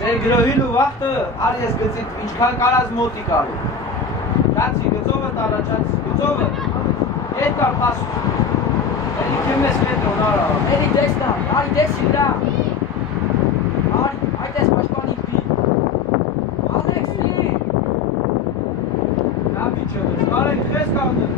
Ձեր գրոհին ու վաղթը արես գծիտ ինչքան կարած մոտի կարու։ Չացի գծովը տարաչացի գծովը։ Երկար պասուս։ Էլի քեմես մետրոն արա։ Էլի դեսնա, արի դեսի վրա։ Արի, այդ ես պաշտպանիք բի։ Ալեքս դի։ Նա բիչը, արենք խես կաղնը։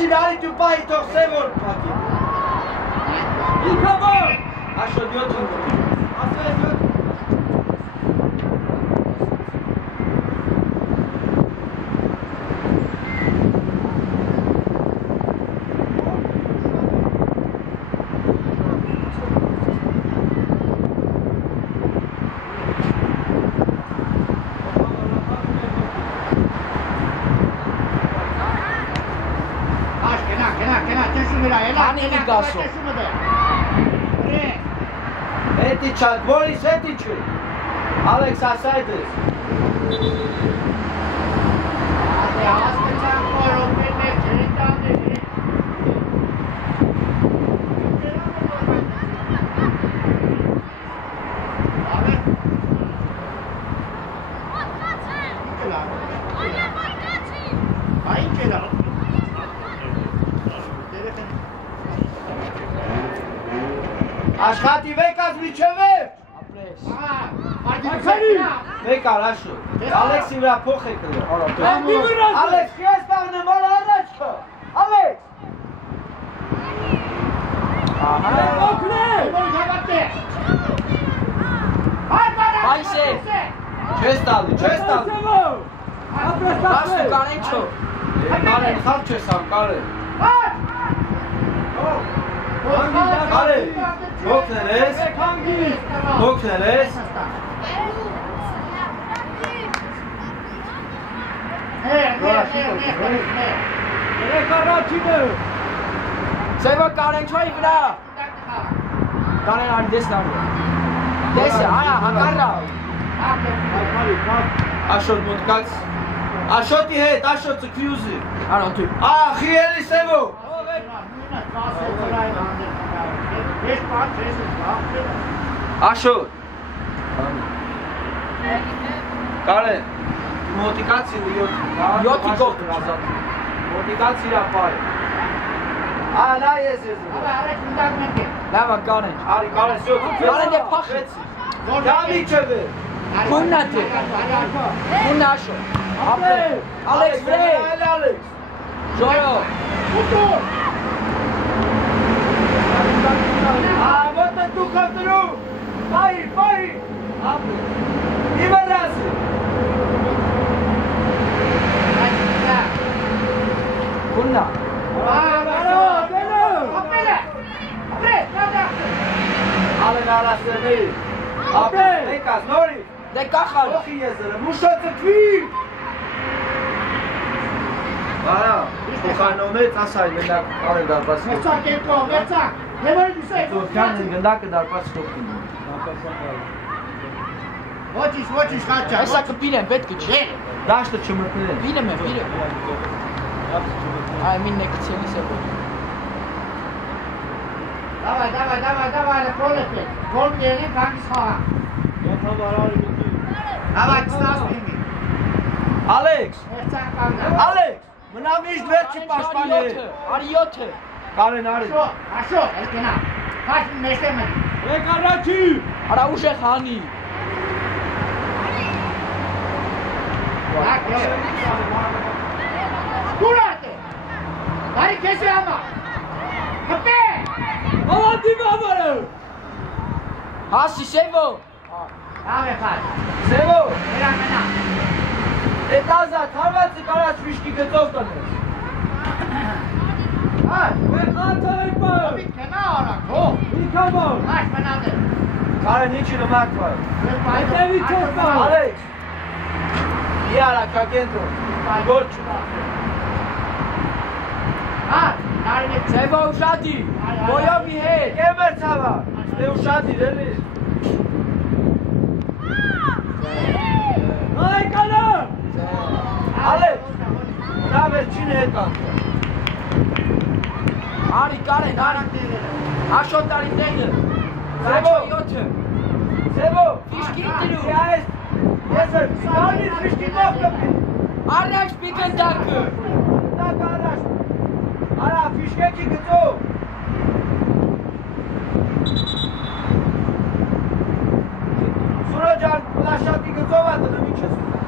Աշին արի դու պահի թող սևոր պակի։ Իլքավոր։ Աշոտ 7 ընգրի։ Ասվես 7։ Էտի չատ, որիս էտի չու, Ալեքս ասայդ ես։ Ադե հասկեցան կորոպ են մեր ջրին տանդերի։ Աշխատի վեկած միջև էր։ Ապրես։ Վեկար աշո։ Ալեքսի վրա փող է կլը։ Ալեքս, ես բաղնեմ որ առաջ կը։ Ալեքս։ Այս է։ Չես տալի, չես տալի։ Բաշտու կանեն չո։ Կարեն, խաղ չես ամ, կարեն։ Կարեն, հոգներ ես, հոգներ ես։ Սևո կանեն չոյի վրա։ Կանեն արի դեսն արի։ Դեսը, արա, հակարրա։ Աշոտ մոտկաց։ Աշոտի հետ, աշոտ ծկվի ուզի։ Արա դու։ Ախի էլի սևո։ Աշոտ։ Կարեն, մոտիկացի 7-ի կողքն ազատ։ Մոտիկացի իրա պայ։ Նա ես ես։ Լավա կանեն։ Արի կարեն սյոտ։ Կանեն դե պախեց։ Դամի չվե։ Կուննա թե։ Կուննա աշո։ Ալեքս վրե։ Ալեքս։ Ժորո։ Вот эту контру! Пай! И варази! Кунна! Ale narasını! Abi! Nekas, nori! Де кахал! Охи езere! Muşatı tvi! Vara! Buxanonet asay mendak ale darpas. Վերցակ երկով, վերցակ, եվարի դուսեք, Turkyanın gındakı darpas topkin. ոչիշ, խաչա, Այսա կպինեմ, պետք է չի։ Daştı çımırtını. Պինեմ է, պինեմ։ Այ մինն է գցելի սեվո։ Դավայ, կոլետ է, կոլ կերին կանգիս խաղա։ Դավայ, կստաս պինգի, Alex! վերցակ կանգա։ Alex! Mına mիշտ վերջի պաշտպանի։ Արի 7-ը։ Կարեն արի։ Աշո, ելկենա, խաչ մեշտեմ է։ Եկ առաջի։ Արա ուժեղ հանի։ Կուրատ է, բարի կեսի համա, հպե։ Ալատի բավարը։ Հասի սեվո։ Լավ է խաչ, Սևո։ վերամենա։ Էդ ազատ, հարվածի կարաց վիշկի գծով տնես։ Հայ, Ատայք բա։ հովիտ կենա արակ, հո, Իքավոր։ խաչ մնադ է։ Կարեն ինչի նմակվա։ Հետևի չորպա։ Ալեքս։ Իարա կակենտրո։ Գոչ։ Հայ, նարին է Սեվո ուշադի։ Բոյովի հետ։ Կեմեր ծավա։ Դե ուշադի դելի։ Այ կանա։ Ալեքս։ Նա վերջին հետ կանքա։ Արի կանեն, արի։ Աշոտ արի տեղը։ Սևո։ 7-ը։ Սևո։ Ֆիշկի տիրու։ Ես եմ, սանից վիշկի տով կպի։ Արնակ սպիկն դակը։ Դակ առաջ։ Արա, վիշկեքի գծով։ Սուրո ջան, լաշատի գծով ատնում, ինչ ես ուտա։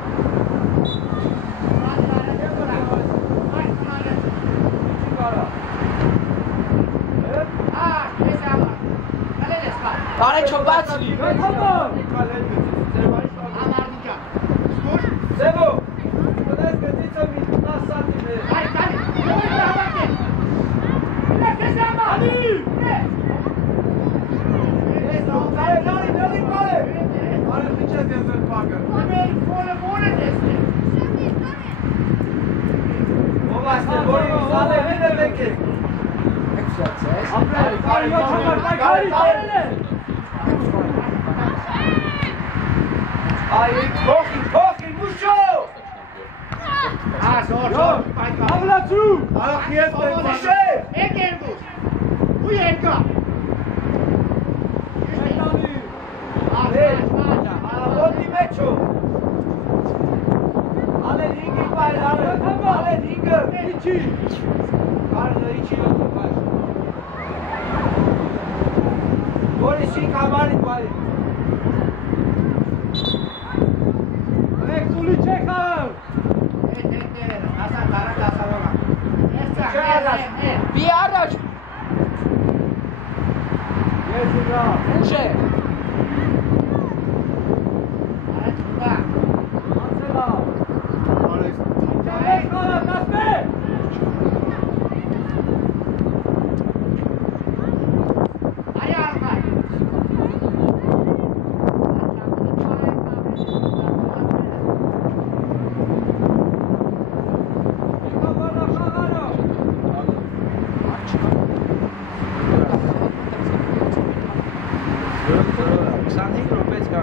բացի։ Ամարնիջան։ Սկուր։ Սևո, կնես գծիցը մի 10 սանտիմետր։ Կարի, կարի։ Եք ես ամա։ Արը միջև ես էր պակը։ Ամեր կոլը մոնը դեսնի։ Ով աստ է, որի սալը հին է բեք է։ Էքսացես։ Այ, փոխի, մուշո։ Ասոր, Ավլացու։ Արախ ես բեք մուշե։ Եք երգուս։ Ու երկա։ Ալի մեջո։ Ale ringi pai, ale ringi. Ichi. Karnı içi yok pai. Gori si kamari pai. Rekuli çekar. Hasan Kara Kasabona. Bir araç. Yesinga. Ușe.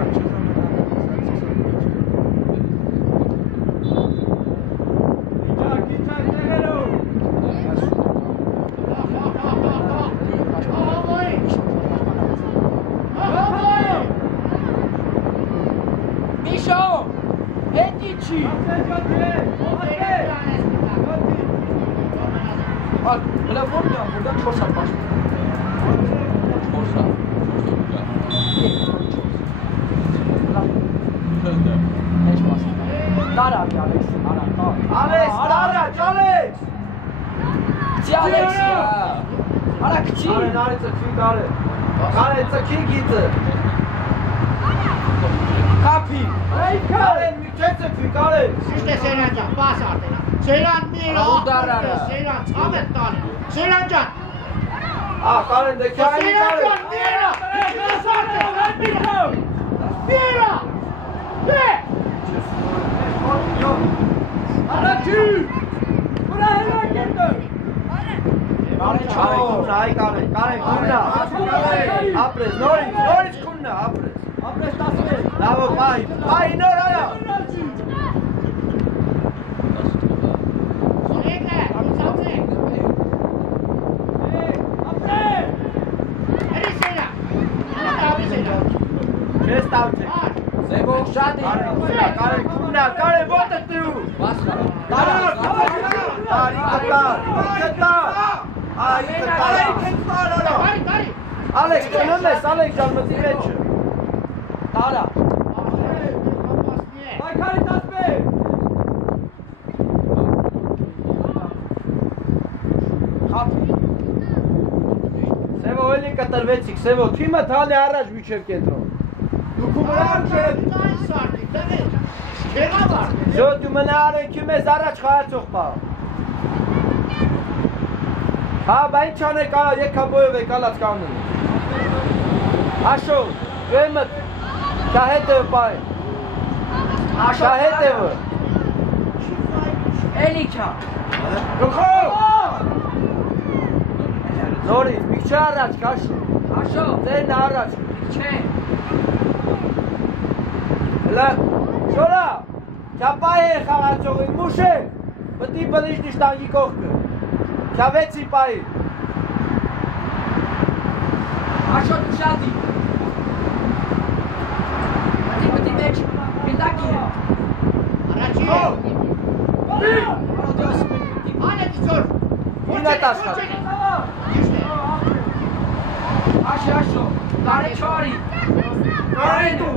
Ansela. Սևո, թիմը թալի առաջ միջև կենտրոն։ Դու կումրան չեր։ Զո դու մնա արենքի մեզ առաջ խաղացող պա։ Հա, բա ինչ անե կալա, եկա բոյով է կալած կանուն։ Աշո, դու մտ, շահետև պայ։ Շահետևը։ Էլիքա։ Գոքո։ Նորից, միքչա առաջ, կաշո։ Աշո, ձերն առաջ։ չէ։ Հլա, շորա, չապայ է խաղացողի, մուշ է, պտի բնիշնի շտանգի կողքը, չավեցի պայի։ Աշո, դուշադի։ Պտի մեջ, պիտակի է։ Առաջի է։ Անե դիցոր։ Ինա տաշկա։ Աշո, դարե չարի։ Արի դու։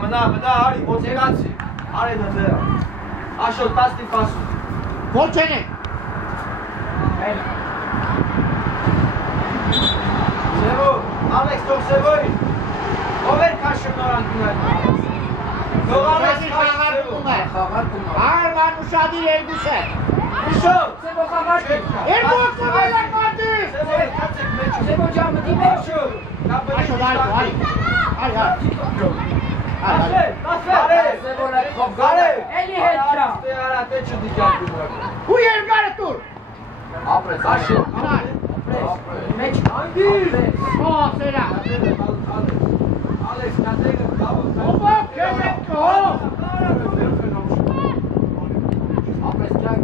Մնա, արի, ոցեղացի, արի նձերա, աշո, տասնի պասու։ Ոչ չեն է։ Ալեքս թող Սևոյին։ Ով էր քաշում նորան գնալ։ Թող Ալեքս խաղարկում է։ Արման ուշադիր երկուս է։ Ուշով։ Սևո խաղարկի։ Երկու ծավալակ մարդի։ Սևոյ կացեք մեջում։ Սևո ջան մտի մեջ։ Աշո լարի։ Այ։ Սևորը խով գալը։ Էլի հետ չա։ Արա թե չդիջակում։ Ու երկարը տուր։ Ապրես, աշի։ Մեջ Անդիր։ Սերա։ Ալեքս կատեգը կավը։ Ո՞վ կենեք կո։ ապրես ջան։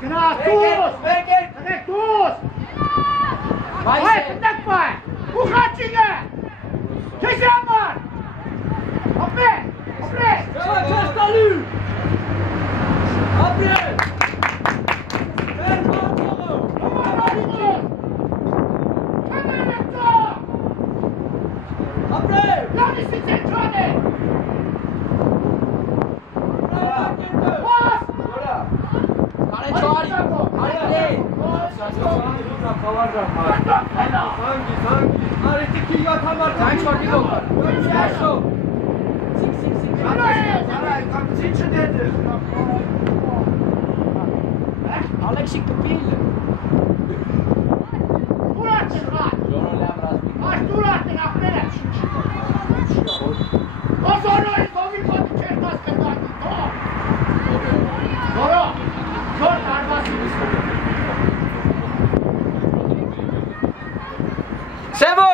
Գնաս, դուս։ Մեկեր։ Գնեք դուս։ Բայց Այ դեք բայ։ Ու խաչինը։ Քեզ համար։ Ապրե։ Չես տալու։ Ապրես։ Ալեքսի կպիլ։ Սևո,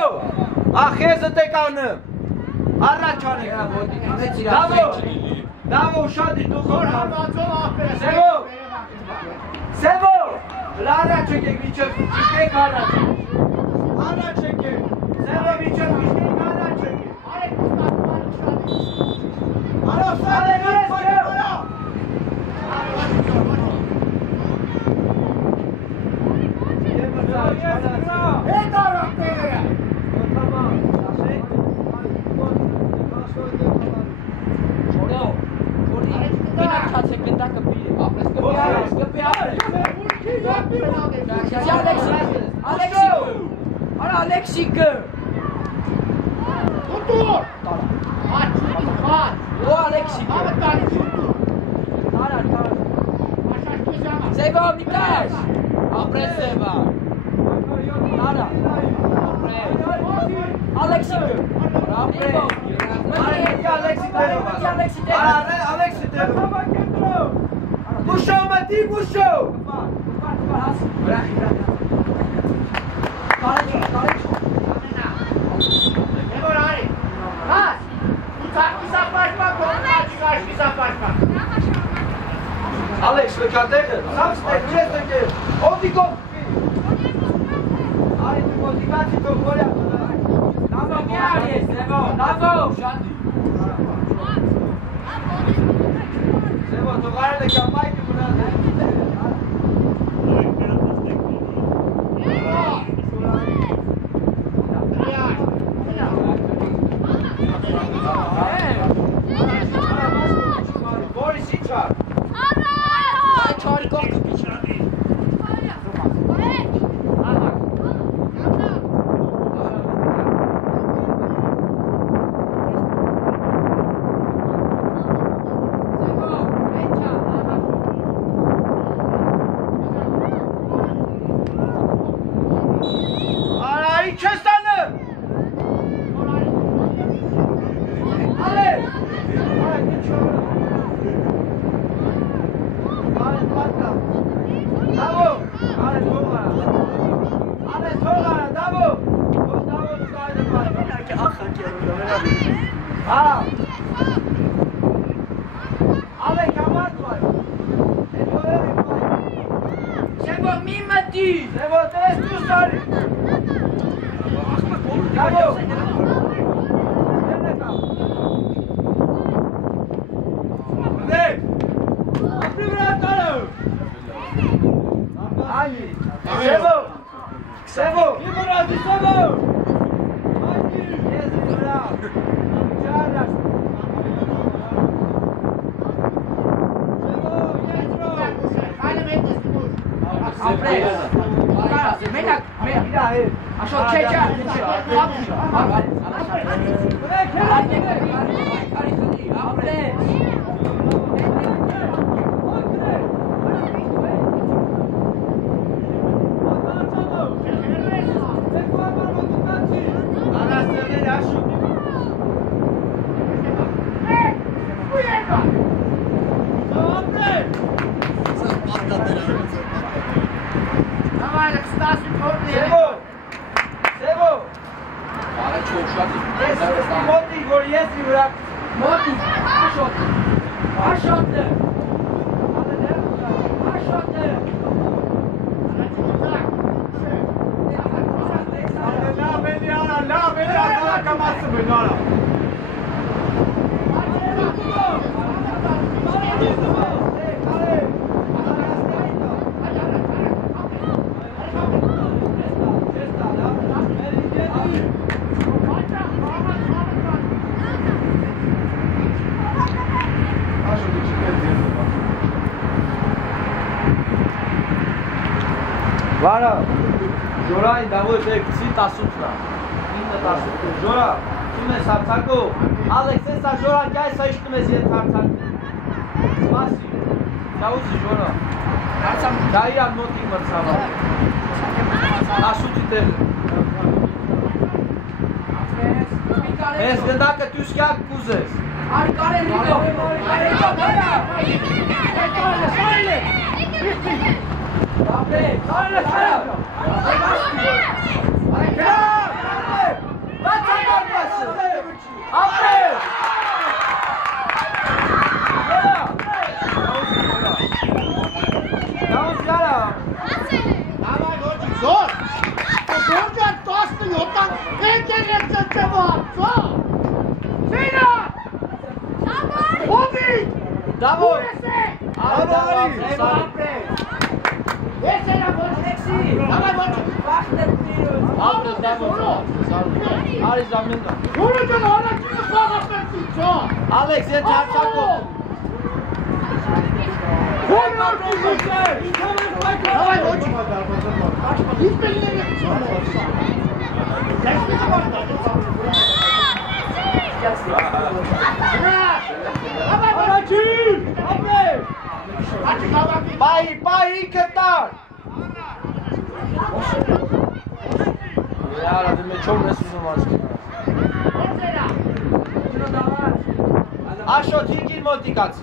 ախեզը տեկանım, առաջ անեք, դավո, ուշադի, դու խոր Սևո, Սևո, առաջ եկեք, միջև, իշկեք առաջ եկեք, Սևո, միջև, իշկեք առաջ եկեք, Ալեքսիկը Ուտուր Աչ, Ո Ալեքսիկը Արա Սևա միտաշ ապրես Սևա Արա Ալեքսիկը Ալեքսի տերով Բուշով մտի, բուշով Ալեքս լկատեղը, սամս տեղ, չես տեղ, ովդի կողպի Արի դու կոդիկացի տող որյա Նավո մի արի ես, Սևո, նավո շանդի Սևո, տող արել է կապայկը մնալ Բորիսի չար Չարի կողքը պիչ Արայի չես տանը Ալե Դավո, արե թող արա Արե թող արա, դավո Դավո դուք այդը պատա Ալե կամարդ վայ Սևո մի մտի Սևո տես դուս տարի Դավո Դեք Ապրի վրա տարով Սևո Սևո Մի մրադի Սևո Մակի Եզի վրա Ճարաշ ապրես Կարաս մենակ Վարա, ժորային դավոյ բեկցի 18-նա, 9-18, ժորա, տում ես հարցակո, Ալեքս ես ժորան կայս այշտում ես ետ հարցակը, սպասի, դավուցի ժորա, դա իրան մոտիկ մրցավա, 18-ի տեղը, ես գնդակը տուսկյակ կուզես, Արի կարեն լիգո, Davor! Alex, jetzt Herzako! Pai, Qatar! Yara, de me çom nesu maske. Aşo tirgin motikatsi.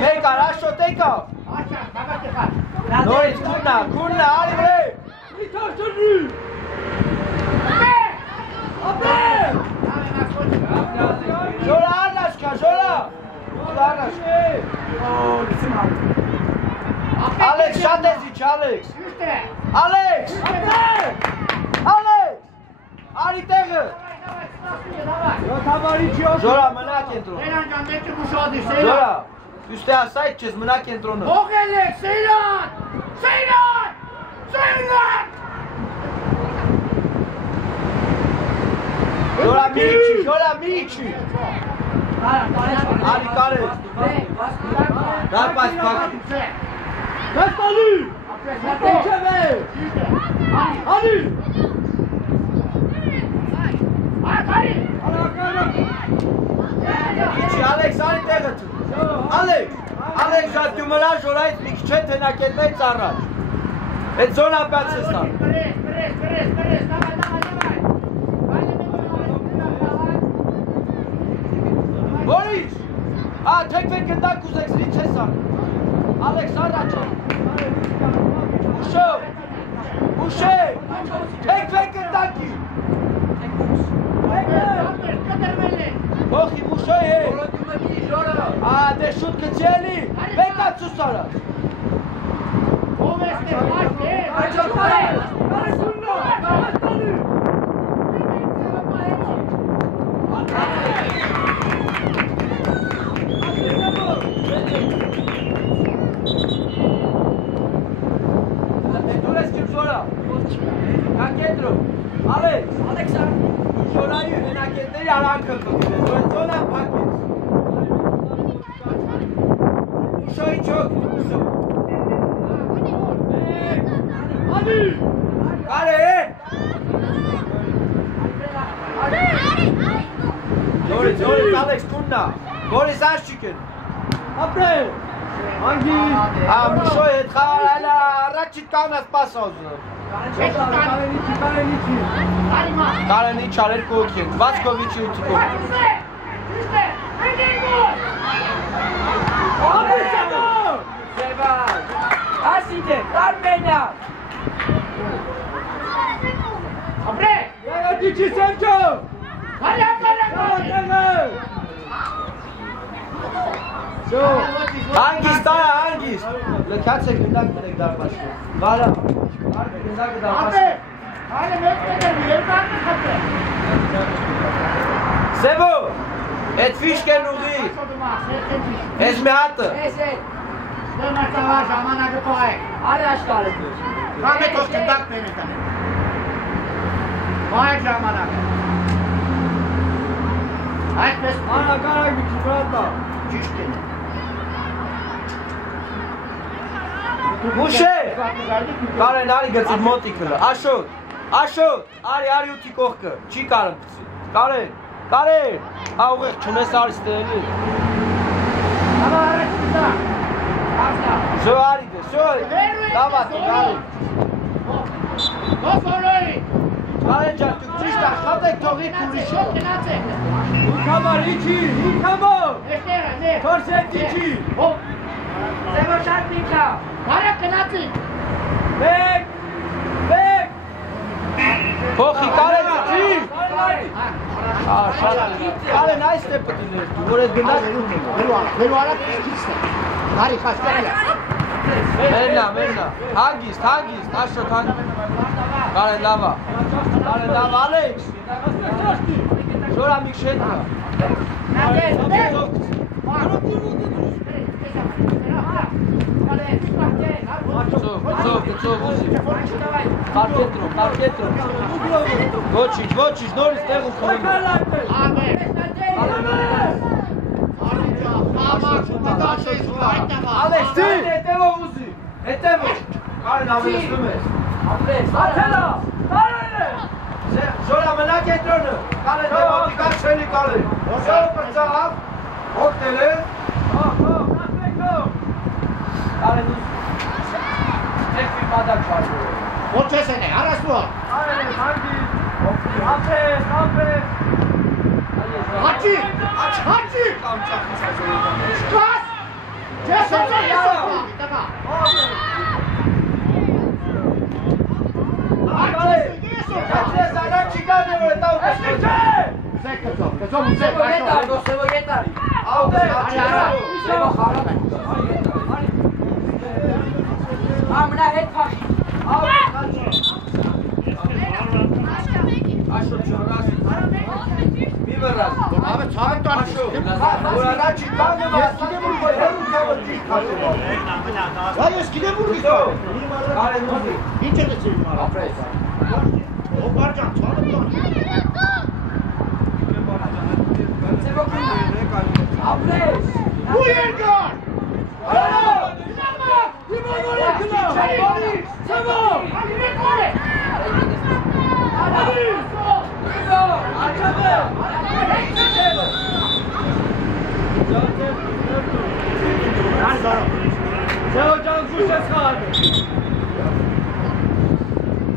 Tekar, aşo tekar. Nois, kurna, ali bre! Jola, Arnaşka, Jola! Alex, Şadezic, Alex! Alex! Alex! Ari tegă! Jola, mâna într-o. Jola! Üste asay çiz mâna într-o. Ogele, Seylan! Seylan! Seylan! Jola Mici! Ali care? Dar pas pac. Gastali! Ali! Mici, Alex, Ali tegă tu. Alex, tu mă lași oraiți mici ce te n-achedmei țara. E zona pe acesta. Boris! Tek ve gândac cu zexri ce s-a. Alexandra ce? Ușe! Tek ve gândaci! Ohi, ușe e! De șut că ți-eli! Beca țusara! Alex! Alexa! Șoraiu, în achetării arancă, Մեննա, Բորիս Աշչիկին։ Ապրել։ Անգիս։ Մուշոյ հետ խաղար, այլա առաջիտ կանաս պասոզնը։ Կարենի չարեր կողքին, Վասկովիչի ուտիկով։ Սևան, ասիտ է, տարմենա։ Ապրե։ Յագատիչի սենջո։ Հարի Հանգիստ արա, հանգիստ։ Լքյաց եք գնդակ տրեք դարպաշկը։ Վարա, գնդակը դարպաշկը։ Հարի մեկ մետր, երկարն է խտը։ Սևո, էդ վիշկեն ուղի, ես մի հատը։ Ես է, Դեմը տավար ժամանակը պահեք։ արի աշկարը։ Կամ է թող գնդակ պենը տանը։ Պահեք ժամանակը։ Այդպես Արա կարակ մի քիվրատա։ ճիշտ է։ Մուշե, կարեն արի գծիր մոտիկը, աշոտ, արի ուտի կողքը, չի կարն պծի, կարեն, ուղեղ չունես արի ստեղելի։ Ահա առաջ դա։ Ասա։ Շո արի դե, դավատ, կարեն։ Ոսորոյի։ Կարեն ջան, դուք ճիշտ աշխատեք թողիկ ուրիշ։ Շոք գնացեք։ Ուրկամար իչի, ուրկամար։ Էստեղը, նե։ Թորսեք իչի։ Հոպ։ Սևոշատ նիքա։ Հարը գնացեք։ Բեք։ Փոխի կարեն ջի։ Կարեն այս է պտիներ դու, որ այդ գնդակ Բերու արա քիչն է։ Հարի խաշկարելա։ Մեննա, հագիստ, աշոտ հագիստ։ Կարեն լավա, Ալեքս։ Շորա մի շետնա։ Ծով ուզի։ Կարկետրո։ Ոչիչ, նորից տեղ ու խոյին։ Ալեքս, դի։ Հետևով ուզի, Կարեն ավելսնում ես։ Աթելա, Շորա մնա կետրոնը, Կարեն դեպատիկան չելի Կարեն։ Շոը պրծաղավ, հոգնել է։ Կարեն ուզ, տեքվի մադակ շարժում է։ Ոչ ես են է, հարասվոր։ Հաչի։ Կամճախից հազորի Շկաս։ Ես հոծոր ես հոպա։ Ես առաջ չիկան է որ է տավ Սեք կծով, սեք Սևո ետարի։ Ամնա հետ փախի։ Աշոտ չորաս, մի վրաս, Աբե ցավը տանշո։ որ առաջ չիկան է ես գիտեմ որ հերու կավը ճիշտ հաշելով։ Ես գիտեմ որ Կարեն ուզի։ Ինչ է գցի մարա։ Ապրես։ Օպարջան, ցավը տան։ Սևո ապրես։ Ու երկար։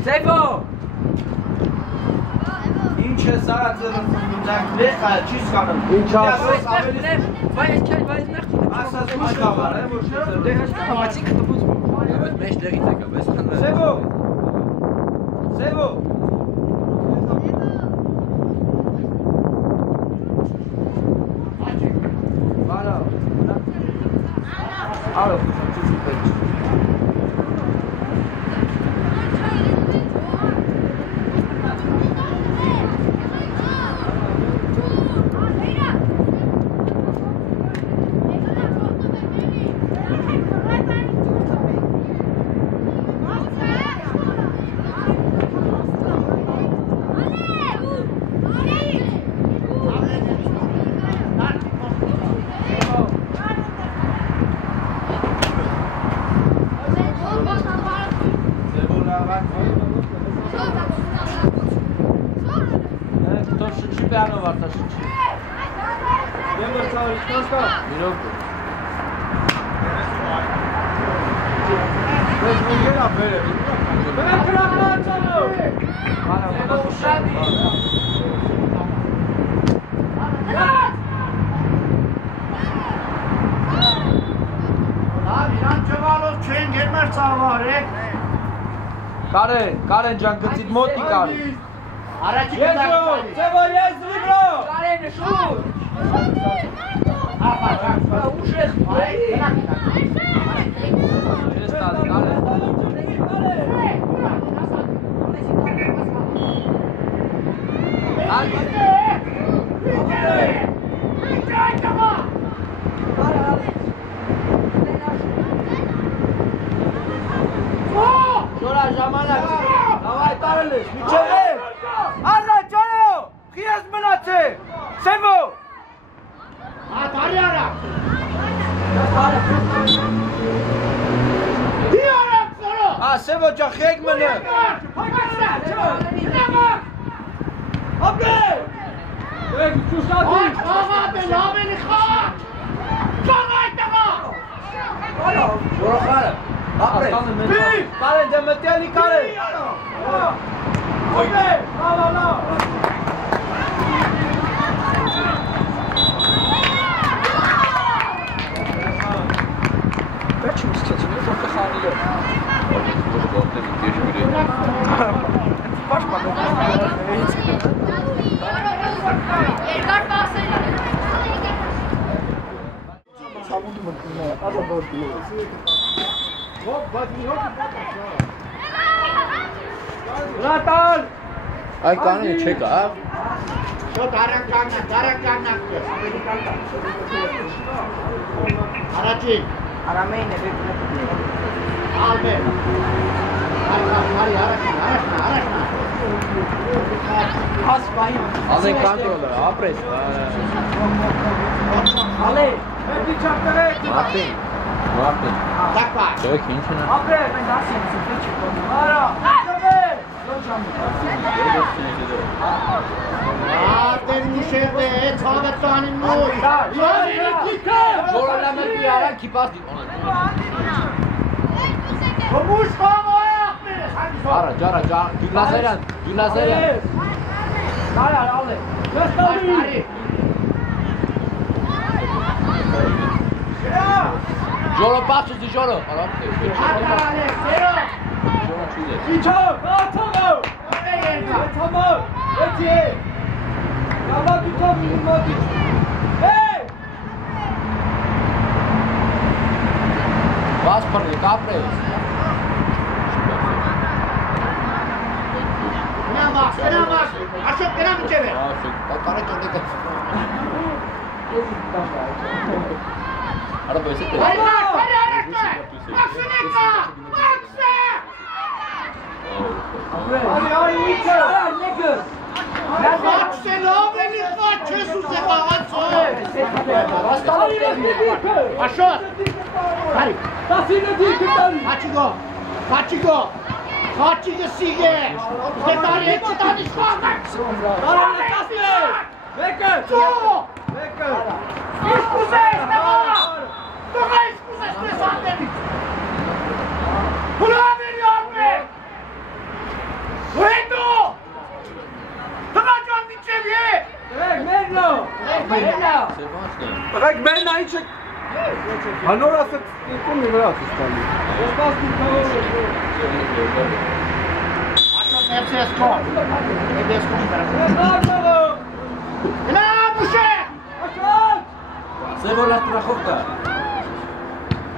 Սևո Ինչ է սարածը մնակ լեխա չի սկանում։ Ինչ ասես ավելի Բայց ասած ուշ կավար է որ շեծը։ Սևո Վարա Ալո ծուցի պետք Կարեն ջան գծիդ մոտի Կարեն։ Առաջի Եզրո, ծևոր եզրի բրո։ Կարենը շուտ։ Ուշ ես բայ։ Ես տալ Կարեն։ Ժորա ժամանակ։ Դավայ տարել ես, միջև ես։ Աննա ջանո, խի ես մնացե։ Սևո։ Տարի արա։ Դի արա ծորո։ Սևո ջան, խեք մնը։ Ապրե։ Դեք ճուշատի։ Աղա բեն, ամենի խաղ։ Խաղ այդ տղա։ Ժորա խարը։ Ապրե։ Կարեն դե մտյալի Կարեն։ Ոյնե, լա։ Վերջին սկսեցին ես ով խաղալը։ Երկար պասեր Ռատալ։ Այ կանոնը չեկա, հա։ Շոտ արան կանգնակ։ Առաջին։ Արամեին է բեկնը։ Ալբեր։ Արի, առաջնա։ Ասպայի։ Անեն կոնտրոլը, ապրես։ Ալե։ Էդի չապտերեք։ Մարտին։ Դակա։ Չեք ինչ են։ Ապրե, Մենք ասի եմ սուպե չկոնում։ արա։ Դեր մուշերդե, ցավը տանին մուշ։ Ժորալամետի արան կիպասդի։ Մուշ խաղայա։ Արա, Գյուլազարյան։ Կարա, ալե։ Ժորը պացուզի ժորը։ Արա, Իչո, աթողո։ Աթողո։ Էջի։ Գավադուտո մինմոտի։ Հեյ! Բաց պրնի, կապրես։ Գնամաս, աշոտ գնամ իջև է։ Կարե ճոնդեկը։ Արա բեսեք է։ Արի, Մաքսինեկա, Մաքսե։ Արի, իչո։ Նեկը։ Մաքսե լավ էլի խաչ չես ուզե խաղացո։ Աշոտ, արի, Հաչիգո, Հաչիգը սիգե, դե տարի հետ չտանիշ խաղը։ Մեկը։ Իսկուզես, տղա իսկուզես մեզ անդենից։ Հուլավերի արմե։ Հետո, տղա ճան միջև է։ Եք մերնո։ Սևանցն է։ Եք մերնա ինչ եք։ Հանոր ասեց ինքունի վրա սստանի։ Ոսպասի քավոր։ Աշոտ ներս ես կոն։ Եվ ես կոնի վրա։ Աշոտ։ Գնա մուշե։ Աշոտ։ Սևոն աստրախովկա։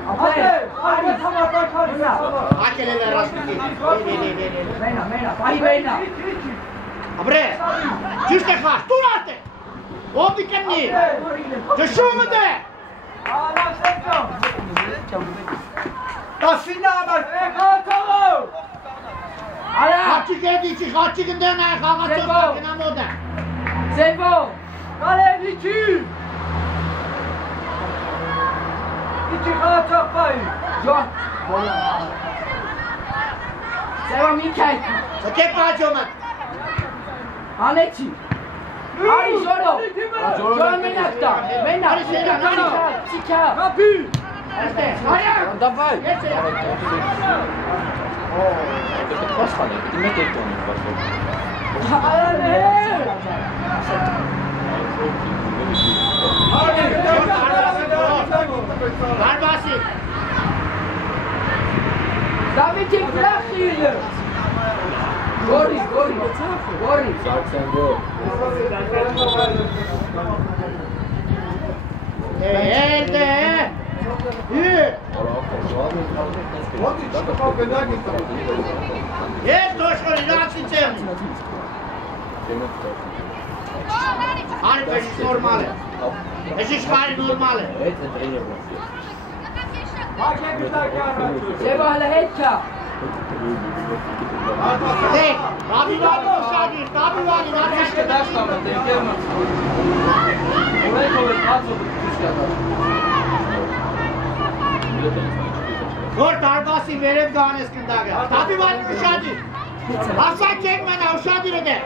Ապե, այո համակարգարինա։ Ակել է լրասնիկի։ Մենա, պայի մենա։ Ապրե, ճիշտ է խաղ, տուրատ է։ Ով դիկեննի։ Ճշումը դե։ Անասեցո։ Տասինա համար։ Եկաթողո։ Արա, Հաչիկ է դիչի, հաչիկ ընդեն այ խաղացող կակենա մոդ է։ Սևո։ Կարեն իչի։ Իչի խաղացող պայի։ Ջոն։ Սևո մի քայք։ Սոկեք պաճոմը։ Անեցի։ Արի Ժորո։ Ժորո մենակ տա։ Մենակ։ Չիքա։ Կապի։ Այստեղ, հայա։ Давай. Պասխալը, պիտի մեկ եք տոնի պասխալ։ Բարբասի։ Դավիթ Իբրահիմը։ Գորի։ Սարքսան գոր։ Ես դոշորի լացից եմ։ Արի բեշիշ նորմալ է։ Բեշիշ բարի նորմալ է։ Սևա հլը հետ կա։ Դեք, Ռաբիվանի ուշադիր, Ռաբիվանի Իշկը դաշտամը, դեկերմը։ Ուրեքով է կացով Որ դարբասի վերև գանես կնդագը, Ռաբիվանի ուշադիր։ Ասակ եք մենա ուշադիր է դե։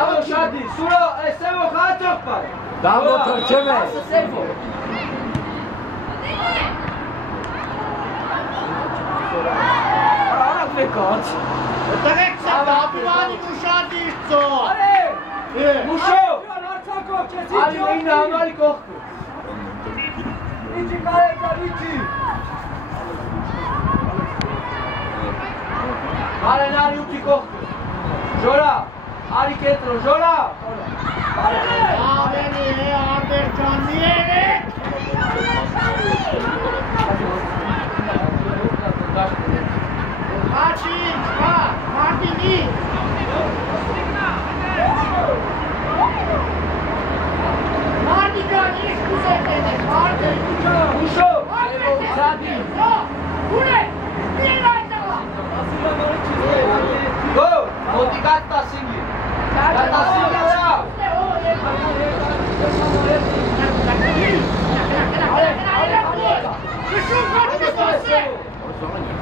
Ալո շադի, սուրո, սևո խաչով պար։ Դավո թրջեմ է։ Սևո։ Արանակ մեկած։ Տղեք սա Ռաբիվանի ուշադիր ծո։ Մուշո։ Ալի ինը համարի կողքը։ Իջի կարեկա, իջի։ Արեն արի ուտի կողքը։ Ժորա, արի կետրո, ժորա։ Ավենի է արդեր ճան մի երեք։ Հաչին, հա, մարդինի։ Մարդիկան իշ կուզեք էնեք, մարդին։ Մուշո։ Ուր է, մին այդտղա։ Գո, մոտիկատ տասինգի։ Տասինգի լա։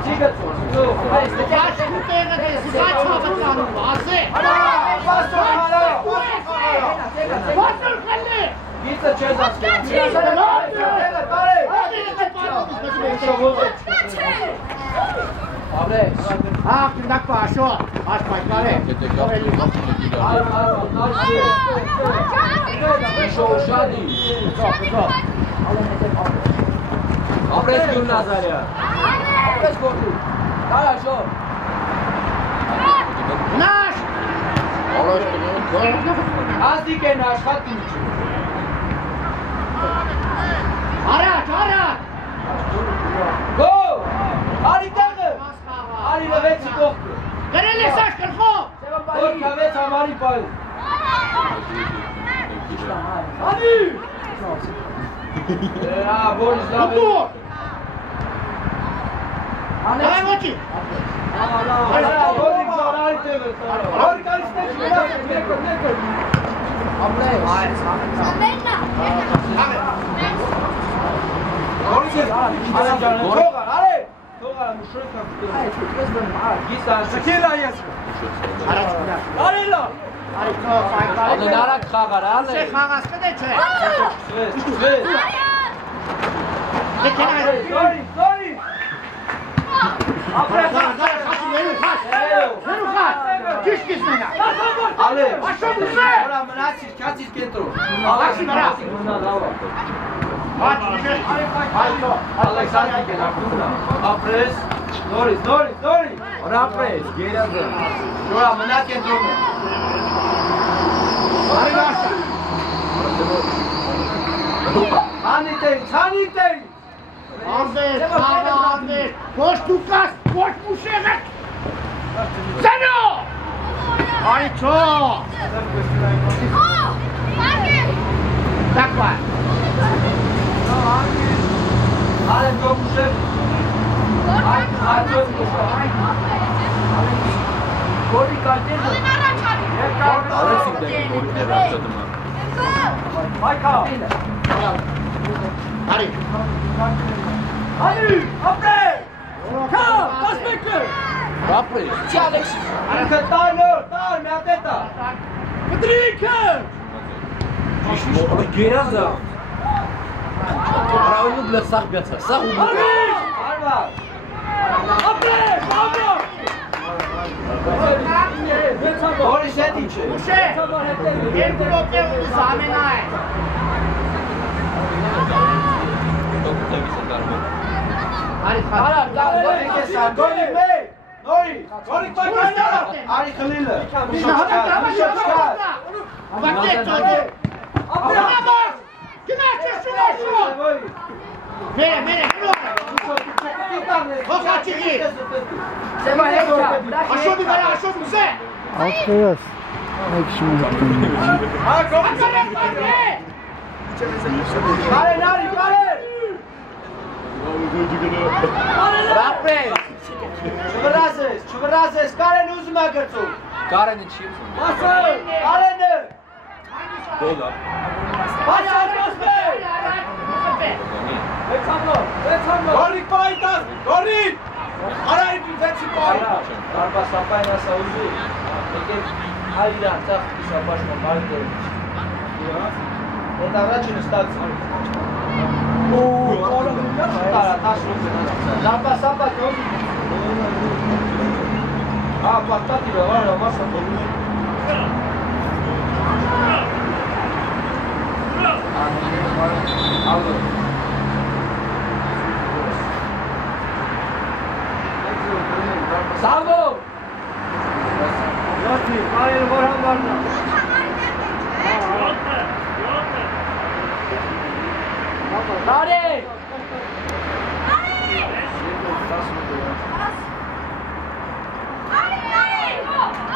Չիգը ծոր, գո։ Հաչ կուտեղը դես, հաչ հավտանում, ասե։ Պաստոր հարա։ Պաստոր խլի։ Գիծը չեզ ասկել։ Ահ, կնդակ պաշո, աշ պայքար է։ Շոշադի։ Ապրես գյուր Նազարյա։ Ապրես գորդի։ Կարա ժո։ Նաշ։ Ազդիկ են աշխատին չի։ Առաջ, առաջ։ Գո, արի տեղը, արի լվեցի կողքը։ Գրել ես աշ կրխով։ Որ կավեց համարի պայում։ Անի։ Բորիս լավ է։ Ուտուր։ Դայ ոչի։ Բորիս զարարի տեղը։ Բորի կարիս տեղը։ Ապրես։ Բորիս է։ Թողար, արե։ Թողար, մուշորը կամ գիսան, շքել այես։ Արելա։ Արի քո պայքար։ Ալեն արակ խաղար, Սե ալեն։ խաղաս կդե չէ։ Սվես։ Զորի։ Ապրես, Ներու խաչ։ Ճիշտ կես մենա։ ալե։ Աշոտ ուզե։ Որա մնացիր, կացիր կենտրո։ Ալեքսի վրա։ Հաչ ուժեր։ Այո։ Ալեքսանդր կենարկուտրա։ Ապրես, նորից։ Որա ապրես, գերազը։ Որա մնա կենտրոն։ Արի վաշտա։ Հանիտերի։ Անդեր, խաղա անդեր։ Ոչ դուկաս, ոչ մուշեղը։ Ձենո։ Արի չո։ Դակվա։ Ալեն գոմուշև։ Այդոց կուշա։ Գորի կարտելը։ Ալեքսին դեպի գորի դեպի Մայքա։ Արի։ Անի, ապրես։ Կա, տասմեկը։ Ապրես։ Չի Ալեքսի։ Արքը տար նոր, մի հատ է տա։ Կտրիքը։ Գերազը։ Правильно для сах бьется. Сах убил. Ապրես, ապրո։ Որիշ հետ ինչ է։ Ուշե։ Երկու րոպե ունես ամենա է։ Գոլի մեկ։ Նորի։ Գոլի պայքարը։ Արի խլիլը։ Ավարտեք ծոդի։ Ապրո։ Գնա շուշու։ Մերը, գնա։ Հոխաչիգի։ Սեմա հետա։ Աշոդի վրա, աշոդ մսե։ Ախտերս։ Մեկ շմուտ։ Կարեն, արի, կարեն։ Ապրես։ Չվրազես, կարեն ուզում է գրծում։ Կարենը չի ուզում։ Կարենը։ Դոլա։ Գորիկ պայտար, գորիկ։ Արայք վեցի պայտ։ Կարբա սապայն ասա ուզի։ Եկեք հայրան, ծախ իսապաշմա մարգեր։ Էդ առաջ են ստացում։ Տարա, տաշրում։ Կարբա սապա գորիկ։ Պատատի վարը, մասա գորիկ։ Ալո։ Սամո։ Յոթի, կարել որ համարնա։ Նարի։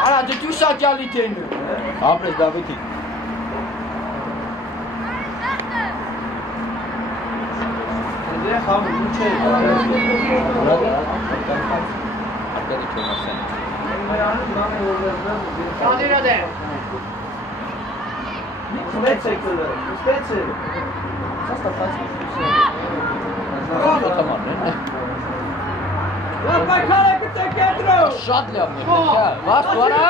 Արա դու դու շակյալի տենու։ Ապրես Դավիթի։ Դե խամ ինչ է։ Արկադի Չոմասյան։ Շադիրա դե։ Ստեց է կլը, ստեց է։ Պայքարը կտեք կետրո։ Շատ լավ է։ Վաշ դուարա։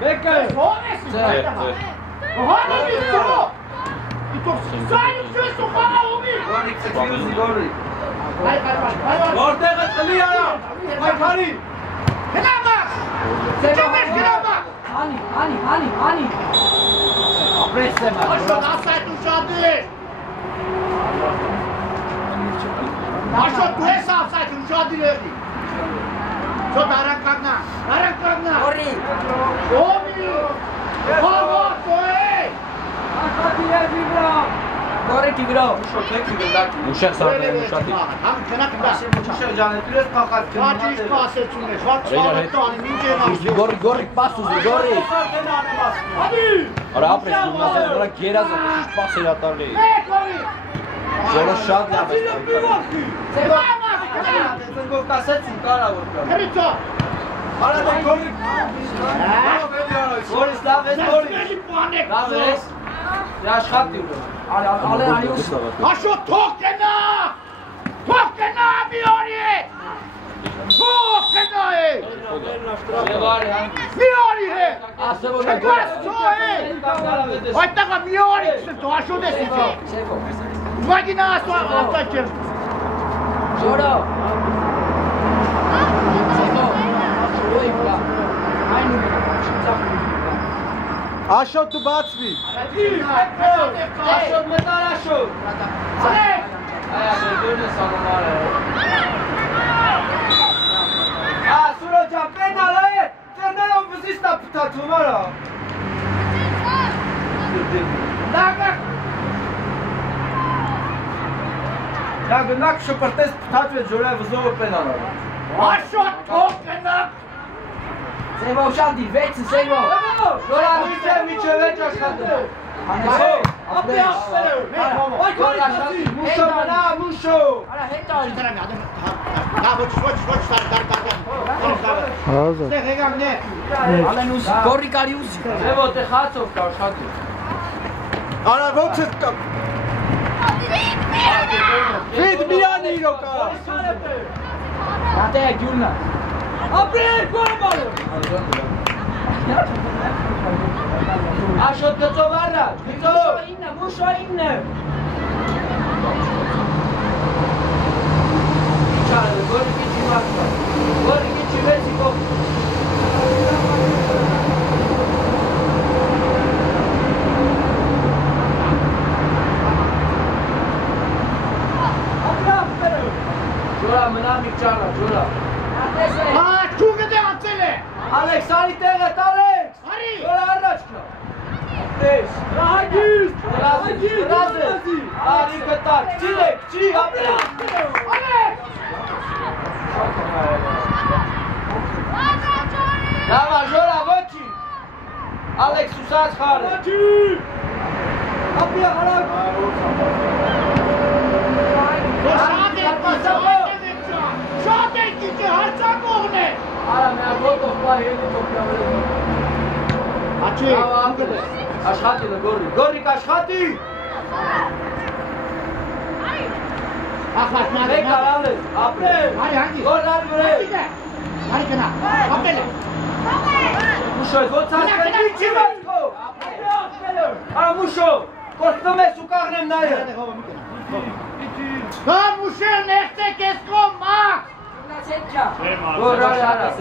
Բեկը, ո՞ն ես։ Հոհանից ծո։ Իտոք սայնու չես ու խաղա ումի։ Գորիկ ծծյուզի գորիկ։ Հայ։ Որտեղ է խլի արա, պայքարի։ Հնամա։ Չեմես գրամա։ Անի։ Ապրես եմ։ Աշոտ ասայ դու շադի։ Աշոտ դու ես ասայ դու շադի լերի։ Շոտ արակագնա։ Որի։ Ոմի։ Հավատ ոյ։ Գորեկի վրա։ Շոթեք գնդակի։ Ուշեղ սարդեն ուշատի։ Համ քնակ դա։ Ուշեղ ջանը դուրս փախած Ջաճիշ կասեցում ես, ված շարոտանի մինչև Գորիկ պաս ուզի, գորիկ։ Ադի։ Արա ապրես գումնազեն, նորա գերազը շիշ պաս երատարլի։ Մեկովի։ Որը շատ լավ է։ Սեվամա։ Ծնգով կասեցում կարա որ կա։ Քրիչո։ Արա դե գորիկ։ Գորիս լավ ես գորիկ։ Լավ ես։ Դե աշխատի ուր։ Ալե ուս։ Աշոտ թող կենա։ Թող կենա մի օրի։ Թող կենա է։ Եվարի հան։ Մի օրի է։ Ասը որ Չկաս թող է։ Այդտեղ մի օրի դու աշոտ ես իջի։ Սեվո։ Վագինա ասա ասաճեր։ Ջորա։ Սեվո։ Շոյկա։ Այնու չծախ։ Աշոտ դու բացվի։ Աշոտ մտար աշոտ։ Այա դուրն է սանոմարը։ Սուրո ջան պենալ է։ Տերներով վզիստա պտատում արա։ Դա գնակ շպրտես պտատվե ջորայ վզովը պենալ արա։ Աշոտ թող կենա։ Սեվո շանդի, վեցը սեվո։ Ջորա լույս է միջև էջ աշխատը։ Ապրես։ Մուշո մնա, մուշո։ Արա հետա արի։ Դա ոչ դար։ Հազար։ Դե հեգամնե։ Ալեն ուզի, գորիկարի ուզի։ Ձևո տե խացով կա աշխատի։ Արա ոնց է կա։ Ֆիդ միանի իրոք կա։ Ատե գյուրնա։ Ապրել, գորբալը։ Աշոտ գծով առաջ, գծով։ Մուշա ինը։ Իչարը, գորի գիչի մարկա, գորի գիչի վեցի կող։ Ջորա, մնամ իչարը, ջորա։ Ճուգը դե ացել է։ Ալեքս, արի տեղը, Ալեքս։ Արի։ Ջորա առաջ կա։ Տես։ Ռահագիր, ռազի, արի գտար, ճիլեք, ճի, ապրել։ Ալեքս։ Լավա, ջորա, ոչի։ Ալեքս ուսած խարը։ Ապրել, հարակ։ Շատ է գիչը հարցակողն է։ Արա մյա գոտով պա հելի տոպյավել։ Աչի, Աշխատի լը գորի, գորիկ աշխատի։ ախաս նարի, Մեկ արալես, ապրել։ Արի հանգի։ Գոր նարի վրել։ Արի կնա, ապել է։ Մուշոյ, գոցած կրդի չի վացքո։ Արա մուշո, կործնում ես ու կաղնեմ նայը։ Գա մուշել նեղցեք ես կոմ մակ։ Գոր արի առաջ,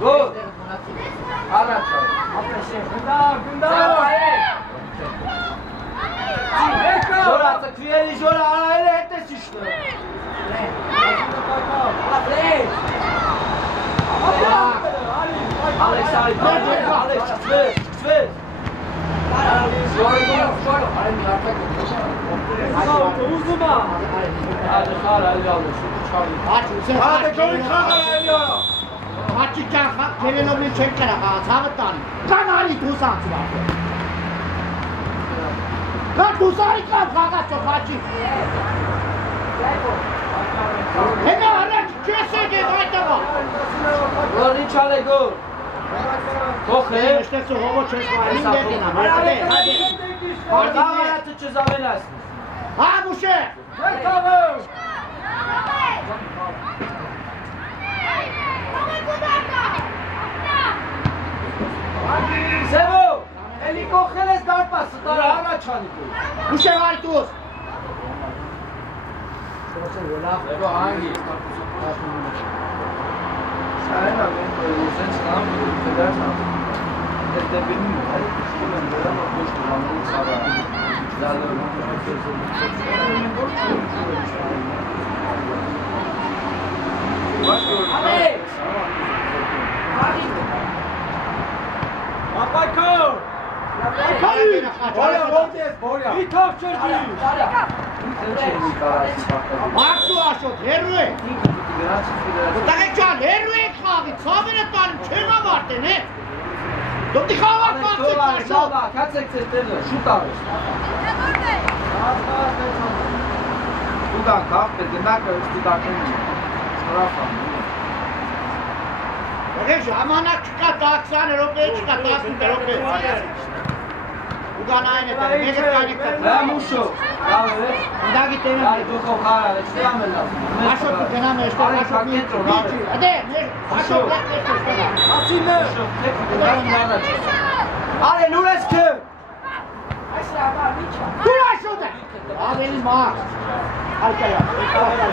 գոր։ Առաջ, Ժորա, ծկվի էլի ժորա, արա էլ է հետ ես իշտը։ Ալեքս, արի, Ալեքս, չկցվես։ Ուզումա։ Այդը խար, այլ ալը, շուտի չարի։ Հատը գորի խաղար այլ ալը։ Հաչի ճախա, կերենովին չեն կրա խաղացավը տանի։ Կան արի դուսանցի վարդը։ Կան դուսարի կան խաղացով հաչի։ Հենա առաջ չես եկև այդտեղա։ Գոր ինչ ալ է գոր։ Թող է։ Եշտեղսու հողո չես վարին դերդինա։ Արդավարատը չզավել ասնի։ Հա մուշե։ Սևո, էլի կողել ես դարպասը, տարա համաչանի կուր։ Մուշե վարի տուս։ Սևո, հանգի։ Սայնա, սենց նամ, դերց նամ։ Դեպինում, այլ կշկում են դրան, ոչ դրանին սավա։ Ալեքս։ Ապայքոր։ Բոլյա, ոտես, բոլյա։ Իթավ չրջի։ Մաքսու աշոտ, հերու է։ Տաղեք ճան, հերու եք խաղի, ծավերը տանում, չեմ ավարդեն, է։ Դոպտի խավակ մաղցեք աշոտ։ Կացեք ծեր տեղը, շուտ արես։ Ուգան կաղպ է, գնակը ստուտակեն սրախան։ Եղեք ժամանակ չկա 20 ռոպե, չկա 15 ռոպե։ Ուգան այն է տեղ, մեկը կանեք տեղ։ Լա մուշո, լավ է։ Ընդագի տերում Լավ դուխով խարալ է, չտեղ ամել լավ։ Աշոտ կգնամ է, շտեղ աշոտ մի ճի։ Ադե, աշոտ լավ է շտեղ։ Ասինը, դրան նարաչ։ Արեն ուր ես կը։ Դուր աշոտ է։ Ավելի մաղ։ Արկայա։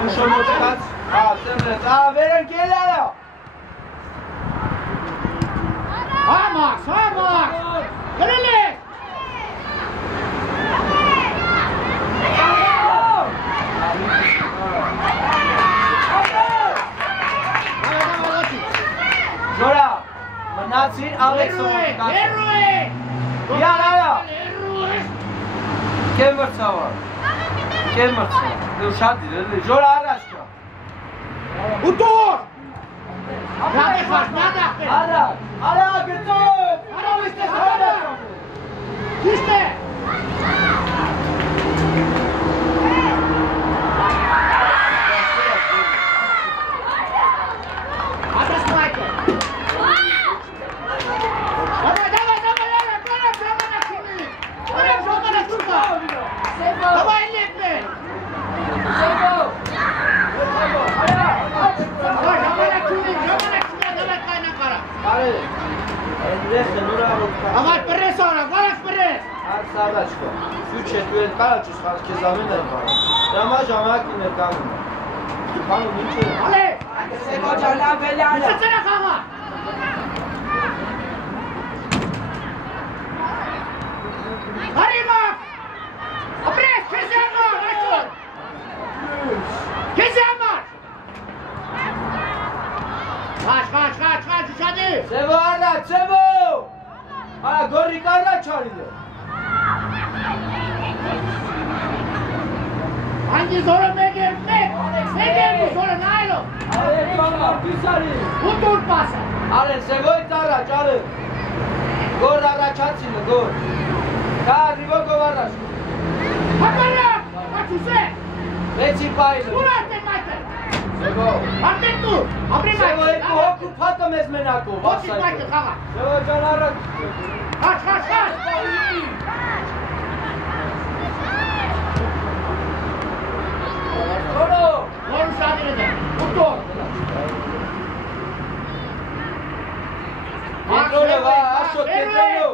Մուշո մոչկաց, սեմրեց, վերեն կել արա։ Հա մաղ, գրել է։ Ժորա, մնացիր Ալեքսով կացը։ Հերու է։ Յան արա։ Հերու է։ Կեմ մրցավար։ Կեմ մրցավար։ Դու շատ դիր, էլի, ժորա առաջ կա։ Ուտոր։ Ռադե խաշ, նադախ է։ Արա, արա գծով։ Արա վիստե խոդը։ Ճիշտ է։ Ադես մայկը։ Դավայ, ժամանակ չունի։ Դավայ, լեպն է։ Ժամանակ չունի, առաջկա։ Սուչ է դու էլ կարա ճուս խաչ քեզ ամեն էլ բարա։ Դամա ժամանակին է կանում։ Քանում ինչ է։ Ալե, Սեվո ջանան բելյանը։ ծրա խաղա։ Հարիմա։ Ապրես, քեզ համար, այսօր։ Քեզ համար։ Խաչ, ուշադի։ Սևո առաջ, Սևո։ Արա գորիկ առաջ արիլը։ Անգի զորը մեկ է զորը նայլո։ Արեք բամար պիսարի։ Ուտուր պասը։ Արեք Սևոյից առաջ, արեք։ Գոր առաջացինը, գոր։ Կա ռիվոգով առաջ։ Հակարակ, մաչուս է։ Վեցի պայլը։ Ուր ատեն մայթը։ Սևո։ Ատեն դու, ապրի մայթը։ Սևո եկու հոգու փատը մեզ մենակով։ Ոչի մայթը խաղա։ Սևո ճան առաջ։ Խաչ։ Որ ուշադիր է դե, ուտոր։ Ետրոլը վա, աշոտ ետրոլը։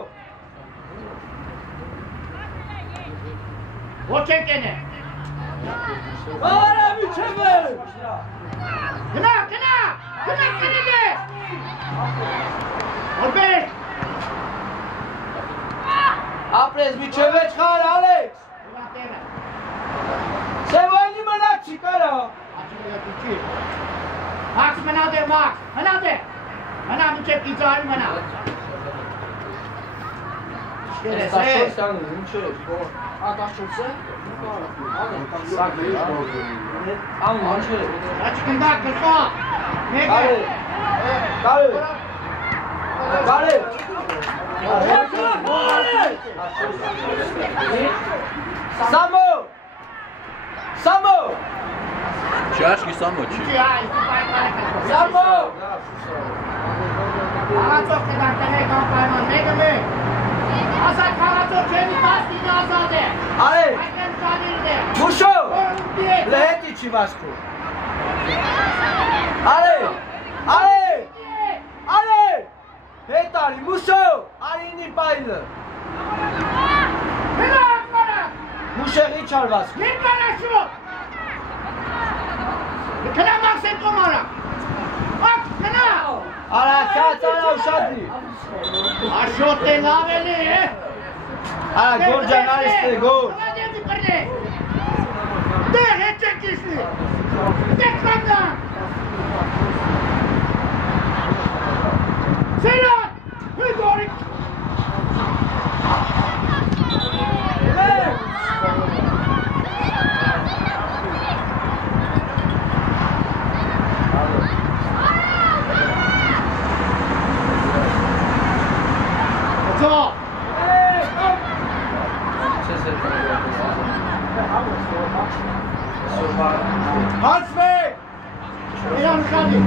Ոչ եկեն է։ Արա միչև է։ Գնա է։ Որպես։ Ապրես միչև է չխար, Ալեքս։ Սևոյնի մնակ չի կարա։ Մաքս մնա դե, մնա մինչև կիծարի մնա։ Ստաշորսան ինչ է։ Ատաշոցը։ Ամ ինչ է։ Աչկնդակ գծա։ Կարե։ Սամո։ Չաշկի Սամո չի։ Սամո։ Աղացող կդանտենե կամ պայման մեկը մեկ։ Ասակ աղացող չենի 19 ազատ է։ Արե։ Այդեն ծանիրդ է։ Մուշո։ Լեհետի չի վասկու։ Արե։ Հետ արի, մուշո։ Արինի պայլը։ Հենա ակմարա։ Մուշեղի չար վասկու։ Ետ բարաշու։ Կնա մաքսեն կոմարա։ Կնա։ Արա չացարա ուշադի։ Աշոտ է լավելի է։ Արա գորջան արիստե գոր։ Հվադեզի կրնե։ Դեղ հետ չեք իշնի։ Դեղ կանդա։ Սերան, հույ գորիկ։ Հանցվե։ Իրան խալի։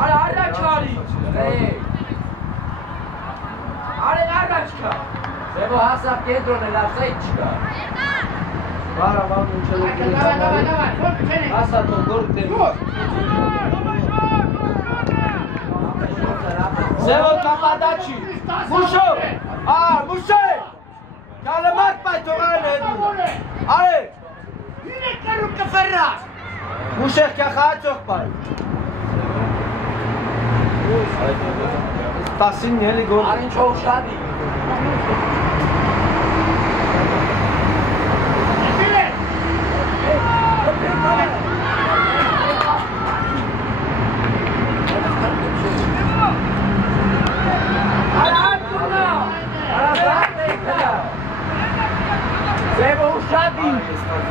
Արա առաջ արի։ Արեն առաջ կա։ Սևո հասավ կենտրոն էլ ասա ինչ կա։ Բարա բան ինչ է։ Դավայ, որ քենե։ Ասա դու գոր դե։ Սևո կապադաչի։ Մուշո։ Մուշե։ Կալմատ պայ թողարել հետ։ Արե։ Ինը կրու կֆերաս։ Մուշեղ կա խաչող պայ։ Տասին հելի գոր։ Արին չող շադի։ Սևո շադի։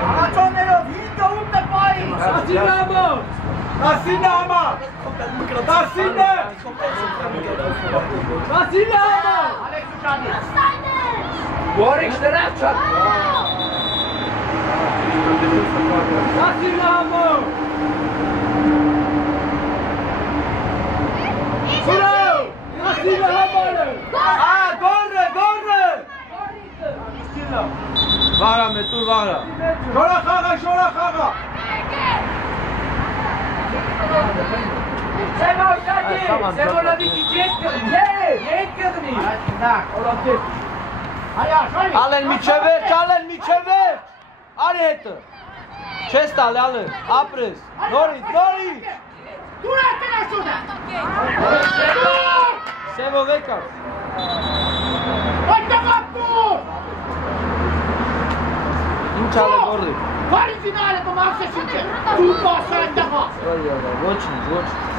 Աղացոներով 5-8 պայի։ Տասինը համա։ Ալեքս ուշադի։ Գորիկ շտրավ չակ։ Վարա մետուր վարա։ Շորա խաղա։ Ալեն միջև վերջ, Ալեն միջև վերջ, արի հետը, չես տալ Ալեն, ապրես, նորից, նորից, դուր ատեն ասունը, Սևով եկաց, այդ տղատ դուր, ինչ ալը գորդի, բարի վինալը կմաքսես ինքը, դու պասը այն տղա, ոչինչ, ոչինչ,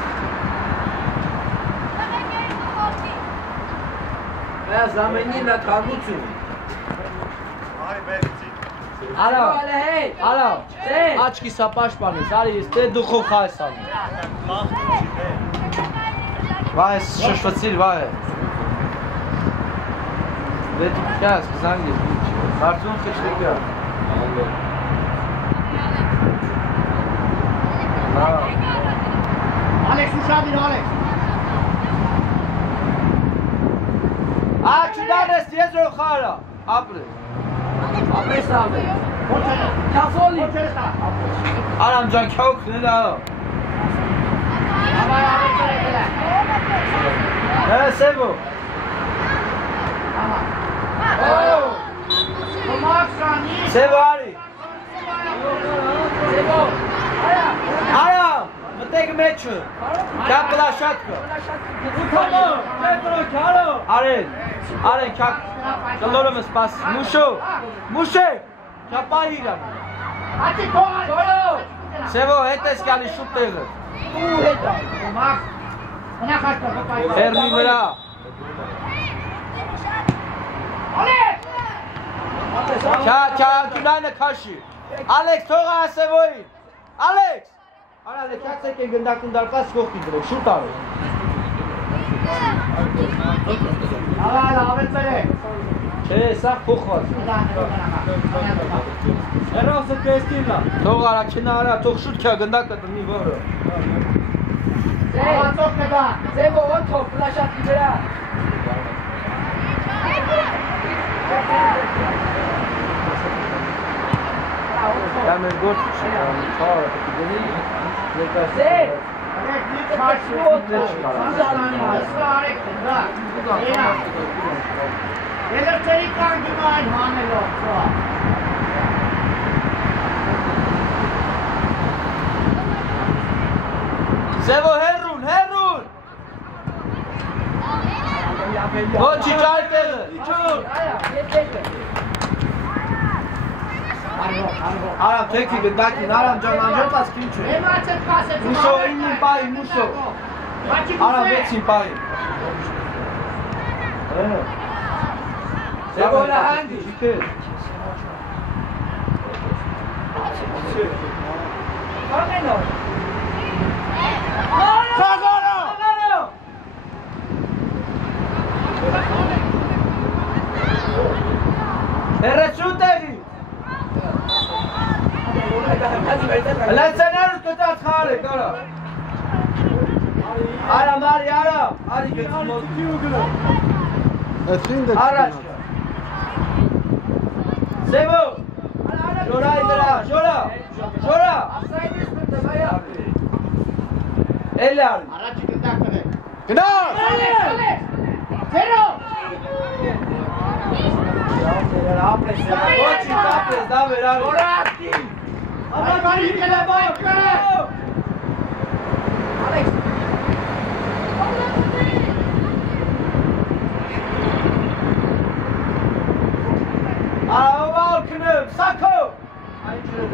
Այս ամենին նա կանգություն Ալա, ալա, աչքի սա պաշպանես, արի ես, դե դուխով խայս ալի Վայ, շշվծիր, վայ Դե դու կյաս, կզանգ ես, բարձուն խեչլի կյա Ալեքս ուշադիր, Ալեքս Աչիդանես եզրո խարա, ապրես Ապրես ալը Ոչերը, Կասոլի ոչերը սա Արամ ջան քյաուք նել ալա Ավայ ալեքսերը գելա Սևո Կմաքսանի Սևո արի Արամ, մտեք մեջը Կյապլա շատկը Արեն, արեն քյակ Կլորը մը սպաս, մուշո, մուշե Կյապա իրան Ատի կողան Սևո հետ ես կալի շուտ տեղը Ու հետա Կմաքս Մնախաշտը հոպայի Հերմի վրա Ալեքս Քյակյունայնը քաշի Ալեքս թողա Սևոյին Ալեքս Արա լեքյաց եք են գնդակուն դարպաս կողքի դրեք, շուտ արեք Ալա, ավեցեր է Չէ, սաղ փոխված Հերոսը կեստինլա Թող արա, չնա արա, թող շուտ քյա գնդակը տնի վորը Ավացող կդա Ձևո ոնթով պլաշատի վրա Դա մեր գործ չկա, չարը, գնի, ներկայս Ձև Ելերցերի կանգում այն հանելով Սևո հերրուն, հերրուն Ոչի ճար տեղը Արամ թեքի գնդակին, արամ ճան անջոտած կին չէ Մուշո ինին պայի, մուշո Արամ վեցին պայի Սևո հանդի Չիքեր Կամենոր Սաղարա Հերեցուն տեղի Լեցենարուս կտած խարը, կարա Արամ, արի, արամ Արի գեցում Առաջ Սևո Ժորայի վրա, ժորա Ժորա Էլի արի Առաջի գնդակ կրեք Գնա Ձերո Ոչի կապես, դա վեր արի Որակտի Ավարի կելաբակը Ալեքս Արավալ կնեմ, սակո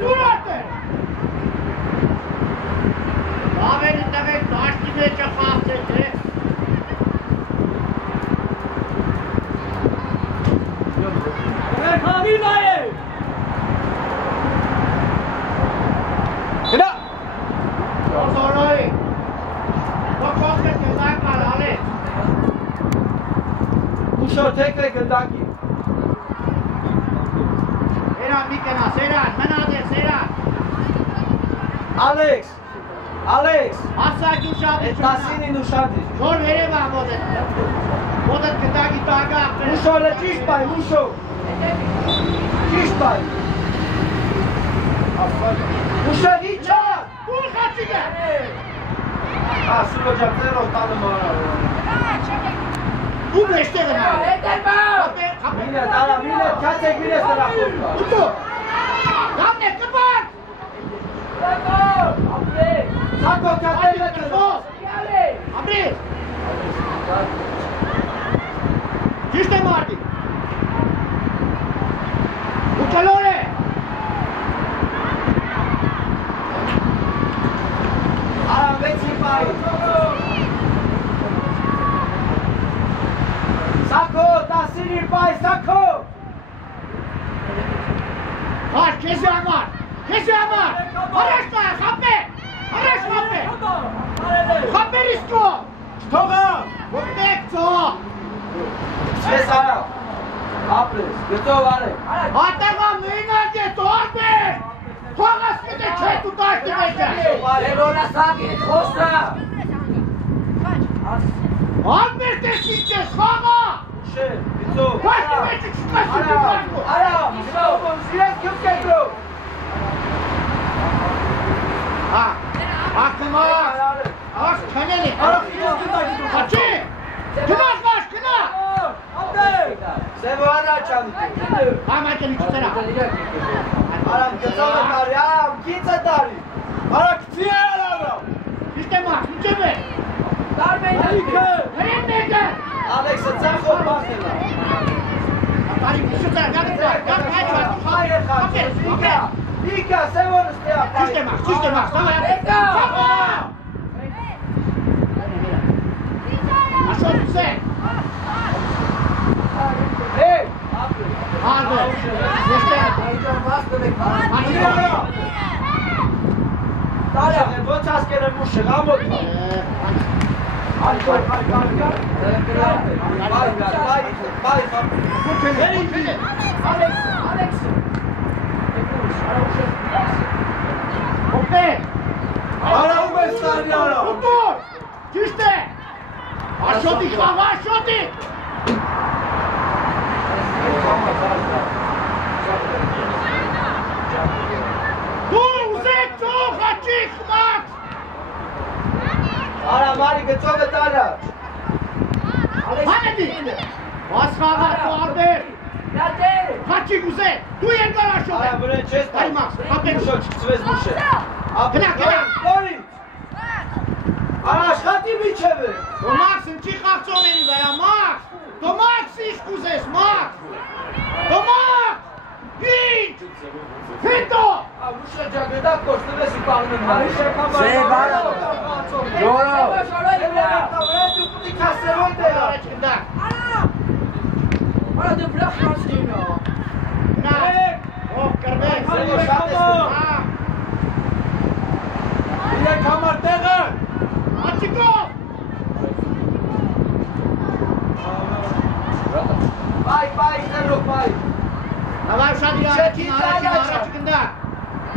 Դուր ատը Ավերի տղեք դաշտի մեջը խաղցեց է Գնա Ոզորոյի Ոքոսը գնդակ կար ալեց Ուշոր թեք է գնդակի Էրան մի կնաս, էրան, մնադ ես, էրան Ալեքս Ալեքս Ասակի ուշադիր Տասինին ուշադիր Ժոր վերևա մոդետ Մոդետ գնդակի տագա Ուշորը ճիշտ պայ, ուշոր Ճիշտ պայ Ուշոր իջա Ուր խաչիգը Սուրոջատերով տանը մարավ։ Ու մեջտեղը նա։ Մինը, տարա, մինը, կացեք մինը սրա խորկա։ Ուտո։ Գամնե, կպար։ Սակո, կացեք Կպոս։ Ապրի։ Ճիշտ է մարդի։ Ու կլոր է։ Արամ վեցի պայի։ Սակո, տասիրիր պայի, սակո։ Հար, քեզի համար, առաջ կա, խապե, խապեր իսկո, Թողա։ ոտեք ծո, Չես արա, ապրես, գտով արեք։ հատեղա մինակ է տորբեր, թողաս կտե չետ ու տաշտի մեջը, ալմեր տեսին չես, խաղա, Շեր, գտով, տաշտի մեջը չկասի դուկարկո, արա, գտով, սիրես գյուտ կետրով։ ակնմար, աշ քանել է, հաչի, գնա, Սևո առաջ անիտ։ համակենի չտերա, Արամ գծով է տարի, արամ գից է տարի։ Արա կցի է արամ։ ճիշտ է մարդ, միջև է, Ալիքը։ հրեն մեկը, Ալեքսը ծախով բախել է։ ապարի միշուտար, Լիկա, սևորը ստեա։ ճիշտ է մարդ, աշոտ ուզե, Հեյ, Harbe, ոչ ասկերը մուշը, գամոտ։ Արաում ես տարի արա։ Ուտոր, ճիշտ է, աշոտի, խաղա աշոտի, դու ուզեք ծող, հաչի, խմակ, Արա մարի գծով է տարա։ հանետի, բաս խաղա ծողարդեր, հաչի ուզե, դու երկար աշոտ Արա է, վրեն չես Բարի մաս, ապեր մուշը չկծվես մուշը։ Գնա, գնա։ Լորից։ Արա աշխատի միջև է։ դու մաքս ընչի խաղցոների վրա, մաքս, դու մաքս իսկ ուզես, մաքս, դու մաքս, ինչ, հետո, Մուշը ջագդակ կոշնվես ի պաղնն նա։ Սևարա։ Ժորա։ Դու պտի կասերոյդ է։ առաջ գնդակ, նա, ով կրվեք, Սևո շատ ես։ Իրեք համար տեղը։ աչիկով, Բայ, սերով, բայ։ նավար շատ իրարեքին, առաջ գնդակ,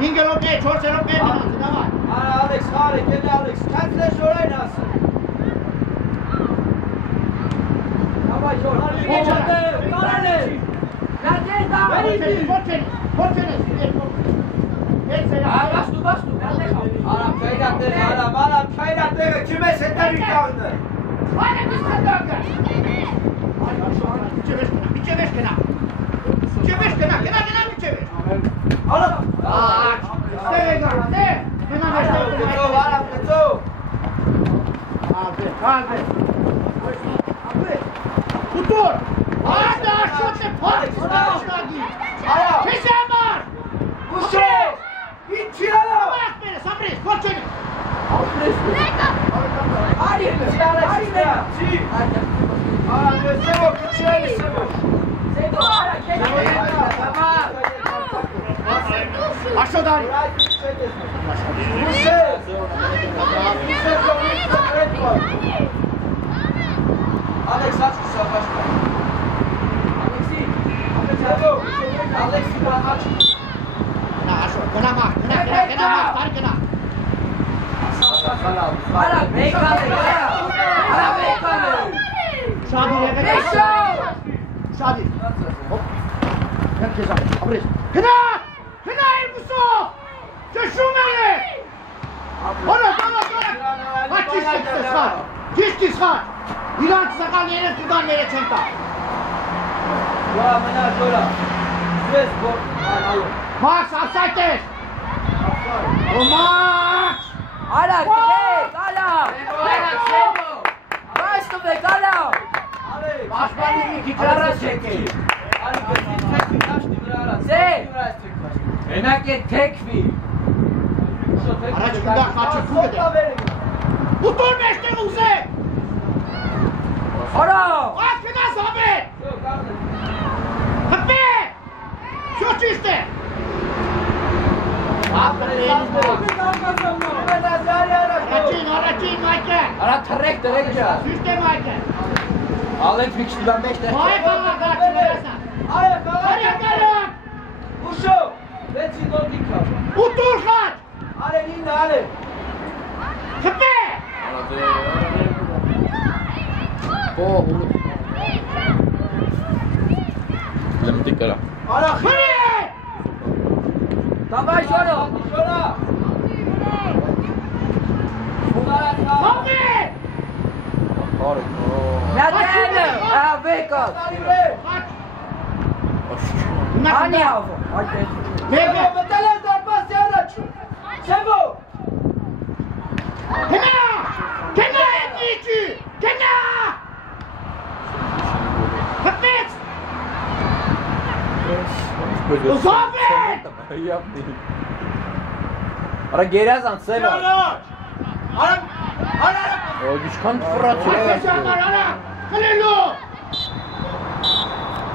5 րոպե, 4 րոպե մնաց, նավար, Արա Ալեքս խարեք, ենե Ալեքս, կացն է ժորայն ասը։ Արամ քայրա տեղը, չում ես հետարի կաղնը։ Գծով, արամ գծով։ Ուտոր, արդը աշոտ է փորձ նաշնագի, Արա, քեզ համար, ուշեր, ինչի արա։ մախ մերես, ապրես, կոչենի, Չի Ալեքս իստրա, չի։ Արա, սևո, կչի էլի սևո։ աշոտ արի, Ուշեր։ Ալեքս աչքի սավաշկա։ Ալեքսի բան աչքի։ նա աշոտ, գնա մախ, գնա մախ, տարի գնա, շադի եղեք, շադի, հոպ, հենց քեզ արի, ապրես, գնա երկուսով, ճշում են է, հորա, հաչի Ճիշտ իսկ խաչ։ Իրանց սակալ երեք կուտանները չեն տա։ Ջորա մնա ջորա։ Ես որ ալո։ Մաքս ասայտ ես։ Մաքս։ Արա, գեք, ալա։ Բայց տվեք, ալա։ Արե, Պաշտպանի մի քիչ առաջ եկեք։ արի գծից թեքվի դաշտի վրա արա։ Ձե։ Մենակ է թեքվի։ Առաջ կուտա խաչը քուգը դե։ Ուտոր մեջտեղ ուզեք։ Արա։ Ահ կնաս ապե։ Հպե։ Շո ճիշտ է։ Առաջին մայկը։ Արա թրեք դրեք ջա։ Ճիշտ է մայկը։ Ալեք մի քիչ դիվան մեջ տեղ։ Հայ բաղակաց վերասա։ Այո, Արյա կարակ։ Ուշո, վեցի նոդիկա։ Ուտոր խաչ։ Արե լինდა, արե։ Հպե։ Լմտի կրա։ Արա Հրի։ Դավայ շորո։ Ջորա։ Հողի։ Նատենը, ավեկա։ Խաչ։ Անի ավո։ Այդպես։ Մեկը մտել է դարպասի առաջ։ Չևո։ Կնա։ Կնա էնիչի։ Կնա։ Հպեց։ Ուզովեք։ Արա գերազան սևա։ Արա։ Օ գիշքան ֆրաց։ Արա։ Կլելու։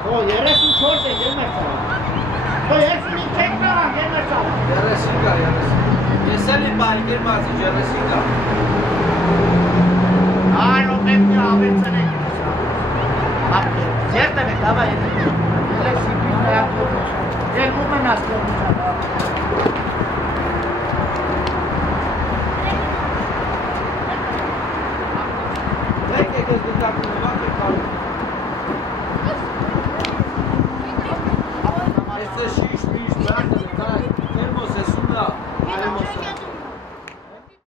Օ 34 է ելմերցա։ Օ 35 չեկնա ելմերցա։ 35 Ես էլի բարգեր մազի 35 Այո, մենք ավերցան ենք։ Ապե, ձերտը մենք դավա եք։ Ես սիպի նայած։ Ես ումեն ասում։ Եկեք ես դիտակում եմ, ակեք կարող։